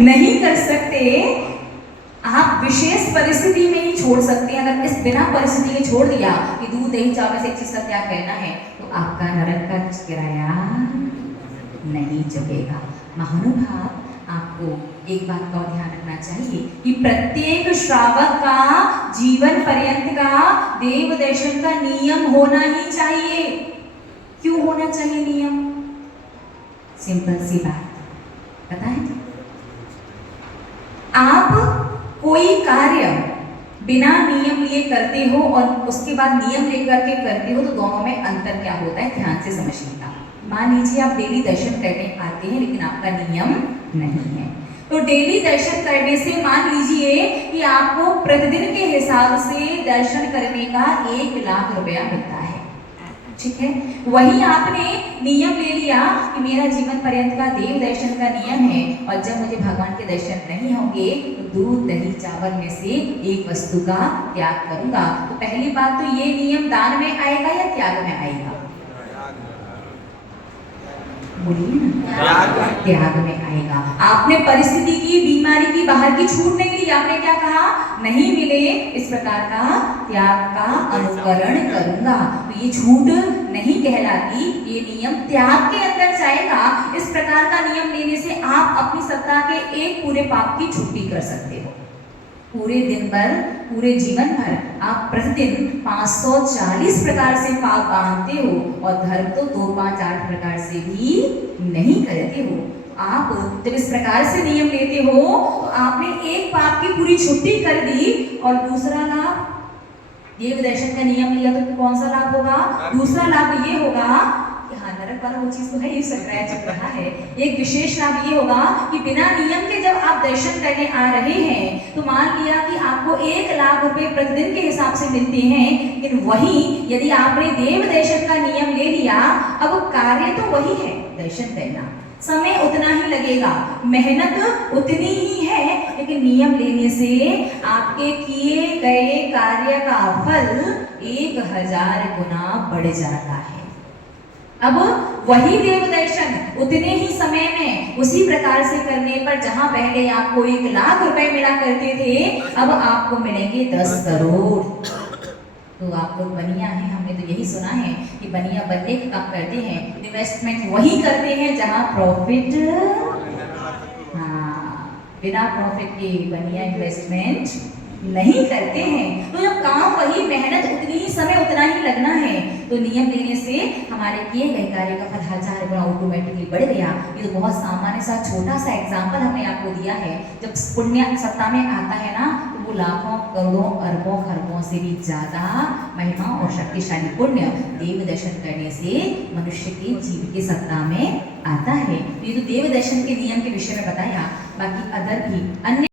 नहीं कर सकते, आप विशेष परिस्थिति में ही छोड़ सकते हैं। अगर इस बिना परिस्थिति में छोड़ दिया कि दूध दही चावल से एक चीज का त्याग करना है, तो आपका नरक का किराया नहीं चुकेगा। महानुभाव, आपको एक बात का ध्यान रखना चाहिए कि प्रत्येक श्रावक का जीवन पर्यंत का देव दर्शन का नियम होना ही चाहिए। क्यों होना चाहिए नियम? सिंपल सी बात, पता है? आप कोई कार्य बिना नियम लिए करते हो और उसके बाद नियम लेकर के करते हो, तो दोनों में अंतर क्या होता है, ध्यान से समझिएगा। मान लीजिए आप डेली दर्शन करने आते हैं, लेकिन आपका नियम नहीं है, तो डेली दर्शन करने से मान लीजिए कि आपको प्रतिदिन के हिसाब से दर्शन करने का 1 लाख रुपया मिलता है, ठीक है? वही आपने नियम ले लिया कि मेरा जीवन पर्यंत का देव दर्शन का नियम है, और जब मुझे भगवान के दर्शन नहीं होंगे तो दूध दही चावल में से एक वस्तु का त्याग करूंगा। तो पहली बात तो ये नियम दान में आएगा या त्याग में आएगा? बोलिए ना, त्याग में आएगा। आपने परिस्थिति की, बीमारी की, बाहर की छूट नहीं ली, आपने क्या कहा? नहीं मिले इस प्रकार का त्याग का अनुकरण करूंगा। तो ये छूट नहीं कहलाती, ये नियम त्याग के अंदर जाएगा। इस प्रकार का नियम लेने से आप अपनी सत्ता के एक पूरे पाप की छुट्टी कर सकते हो। पूरे दिन भर, पूरे जीवन भर आप प्रतिदिन 540 प्रकार से पाप बांधते हो, और धर्म तो 2, 5, 8 प्रकार से भी नहीं करते हो। आप जब इस प्रकार से नियम लेते हो, तो आपने एक पाप की पूरी छुट्टी कर दी। और दूसरा लाभ, देव दर्शन का नियम लिया तो कौन सा लाभ होगा? दूसरा लाभ ये होगा, हाँ, नरक वाला वो चीज तो है, चल रहा है। एक विशेष लाभ ये होगा कि बिना नियम के जब आप दर्शन करने आ रहे हैं, तो मान लिया कि आपको 1 लाख रुपए प्रतिदिन के हिसाब से मिलते हैं, लेकिन वही यदि आपने देव दर्शन का नियम ले लिया, अब कार्य तो वही है, दर्शन करना, समय उतना ही लगेगा, मेहनत उतनी ही है, लेकिन नियम लेने से आपके किए गए कार्य का फल 1000 गुना बढ़ जाता है। अब वही देव दर्शन उतने ही समय में उसी प्रकार से करने पर, जहां पहले आपको 1 लाख रुपए मिला करते थे, अब आपको मिलेंगे 10 करोड़। तो आप लोग बनिया हैं, हमने तो यही सुना है कि बनिया बनने का काम करते हैं, इन्वेस्टमेंट वही करते हैं जहां प्रॉफिट, हाँ, बिना प्रॉफिट के बनिया इन्वेस्टमेंट नहीं करते हैं। तो जब काम वही, मेहनत उतनी ही, समय उतना ही लगना है, तो नियम लेने से हमारे किए गए कार्य का फल 1000 गुना ऑटोमेटिकली बढ़ गया। ये तो बहुत सामान्य सा छोटा सा एग्जाम्पल हमने आपको दिया है। जब पुण्य सत्ता में आता है ना, तो वो लाखों करोड़ों अरबों खरबों से भी ज्यादा महिमा और शक्तिशाली पुण्य देव दर्शन करने से मनुष्य के जीव की सत्ता में आता है। ये तो देव दर्शन के नियम के विषय में बताया, बाकी अदर भी अन्य